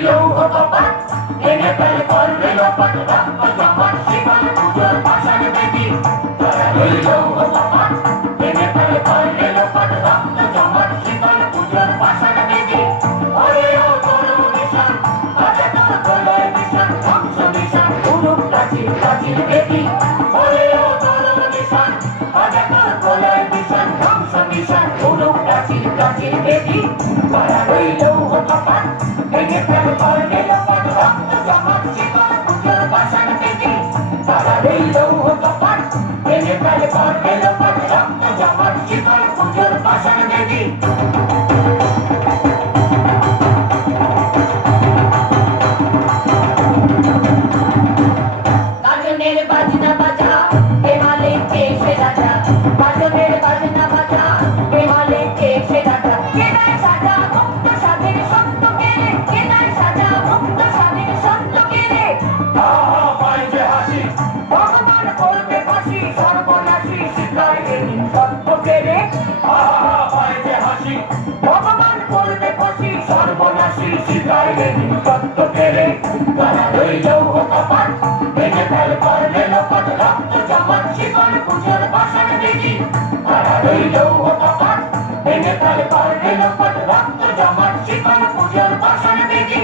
লৌহ কপাট ভেঙে ফেল করবে লোপাট রক্ত জমাট শিকল পুজোর পাষাণ বেদি তারা ওই লৌহ কপাট ভেঙে ফেল করবে লোপাট রক্ত জমাট শিকল পুজোর পাষাণ বেদি ওরে ও তরুণ নিশান বাজে তোর গলায় নিশান ধ্বংস নিশান উড়ুক প্রাচীর প্রাচীর বেদি ওরে ও তরুণ নিশান বাজে তোর গলায় নিশান ধ্বংস নিশান উড়ুক প্রাচীর প্রাচীর বেদি তারা ওই লৌহ কপাট ভেঙে ফেল করবে লোপাট রক্ত জমাট শিকল পুজোর পাষাণ বেদি তারা ওই লৌহ কপাট ভেঙে ফেল করবে লোপাট রক্ত জমাট শিকল পুজোর পাষাণ বেদি বাজনের বাজনা বাজা হেমালে এসে রাজা বাজনের বাজনা বাজা হেমালে এসে রাজা কেনায় সাজা মুক্ত স্বাধীন সত্য কেড়ে কেনায় সাজা মুক্ত স্বাধীন সত্য কেড়ে আহা পায় যে হাসি ভগবান করবে ফাঁসি সর্বনাশী শিকার এদিন সত্য কেড়ে আহা পায় যে হাসি ভগবান করবে ফাঁসি সর্বনাশী শিকার এদিন সত্য কেড়ে তারা ওই লৌহ কপাট ভেঙে ফেল করবে লোপাট রক্ত জমাট শিকল পুজোর পাষাণ বেদি তারা ওই লৌহ কপাট ভেঙে ফেল করবে লোপাট রক্ত জমাট শিকল পুজোর পাষাণ বেদি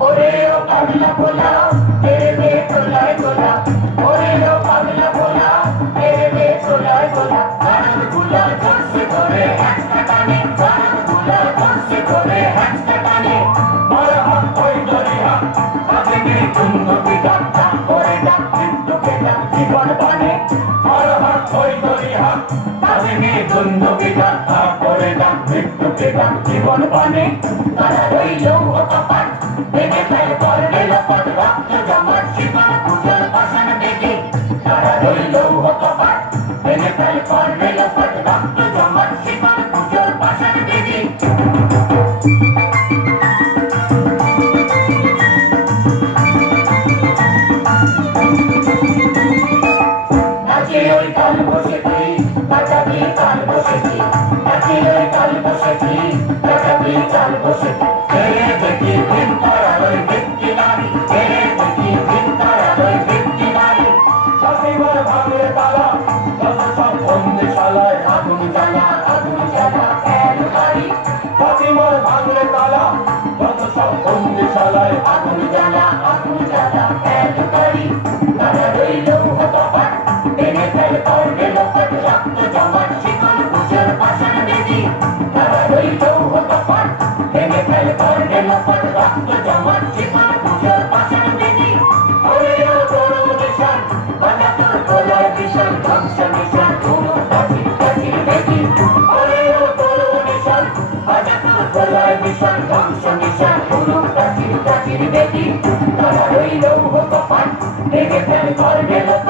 ওরে ও পাগলা ভোলা তেরে দে তোলায় তোলা ওরে ও পাগলা ভোলা তেরে দে তোলায় তোলা কারণ গুলা ধরছে ধরে একটা টানে কারণ গুলা ধরছে ধরে একটা টানে বড় হাত ওই ধরে হাত তাকে তুঙ্গ বিধান ডাক করে ডাক মৃত্যুকে ডাক জীবন বানে বড় হাত ওই ধরে হাত তাকে তুঙ্গ বিধান ডাক করে ডাক মৃত্যুকে ডাক জীবন বানে তারা ওই লৌহ কপাট ভেঙে ফেল করবে লোপাট রক্ত জমাট শিকল পুজোর পাষাণ বেদি তারা ওই লৌহ কপাট ভেঙে ফেল করবে লোপাট রক্ত জমাট শিকল পুজোর পাষাণ বেদি নাচে ওই কাল বসেছি নাচাবি কাল বসেছি নাচে ওই কাল বসেছি নাচাবি কাল বসেছি ছেড়ে দেখি দিন তারা ওই ব্যক্তি নারী ছেড়ে দেখি দিন তারা ওই ব্যক্তি নারী প্রতিবার ভাঙলে তালা যত সব বন্দিশালায় আগুন জ্বালা ফেল মারি প্রতিবার ভাঙলে তালা যত সব বন্দিশালায় আগুন জ্বালা ফেল মারি তারা ওই লৌহ কপাট ভেঙে ফেল করবে লোপাট রক্ত জমাট শিকল পুজোর পাষাণ বেদি তারা ওই লৌহ কপাট ভেঙে ফেল করবে লোপাট রক্ত জমাট শিকল পুজোর পাষাণ বেদি ওরে ও তরুণ নিশান বাজা তোর গলায় বিশাল ধ্বংস নিশান উড়ুক প্রাচীর প্রাচীর বেদি ওরে ও তরুণ নিশান বাজা তোর গলায় বিশাল ধ্বংস নিশান উড়ুক প্রাচীর প্রাচীর বেদি তারা ওই লৌহ কপাট ভেঙে ফেল করবে লোপাট